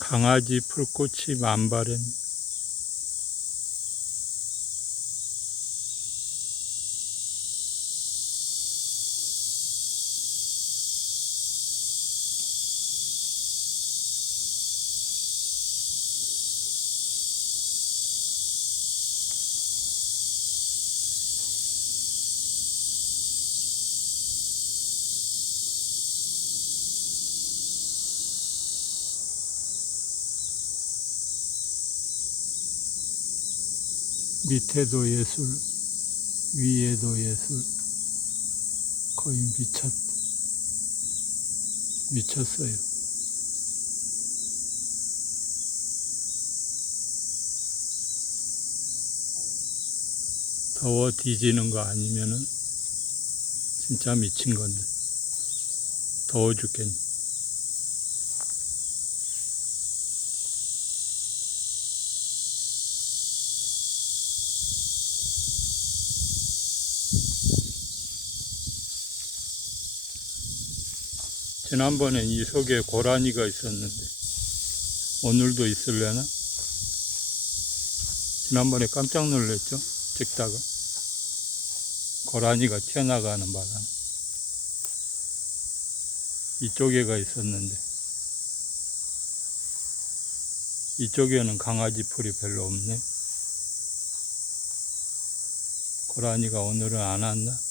강아지 풀꽃이 만발했 밑에도 예술, 위에도 예술. 거의 미쳤, 미쳤어요. 더워 뒤지는 거 아니면은 진짜 미친 건데. 더워 죽겠네. 지난번엔 이 속에 고라니가 있었는데 오늘도 있을려나? 지난번에 깜짝 놀랐죠? 찍다가 고라니가 튀어나가는 바람 이쪽에가 있었는데 이쪽에는 강아지 풀이 별로 없네 고라니가 오늘은 안 왔나?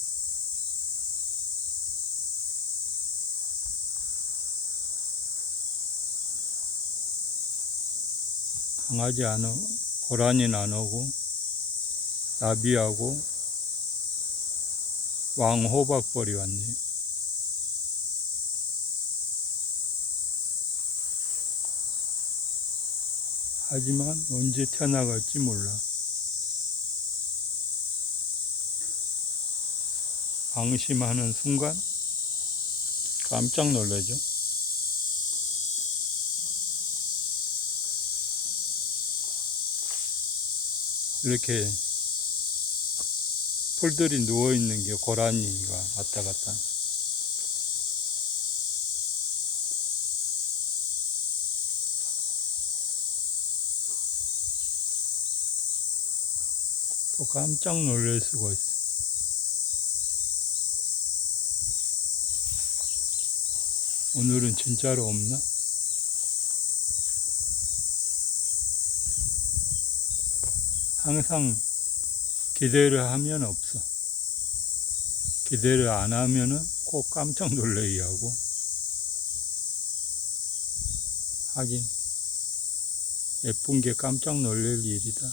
강아지 안 오고, 고라니는 안 오고, 나비하고 왕호박벌이 왔네. 하지만 언제 태어나갈지 몰라. 방심하는 순간 깜짝 놀라죠. 이렇게 풀들이 누워 있는 게 고라니가 왔다 갔다. 또 깜짝 놀랄 수가 있어. 오늘은 진짜로 없나? 항상 기대를 하면 없어. 기대를 안 하면은 꼭 깜짝 놀래야 하고. 하긴, 예쁜 게 깜짝 놀랄 일이다.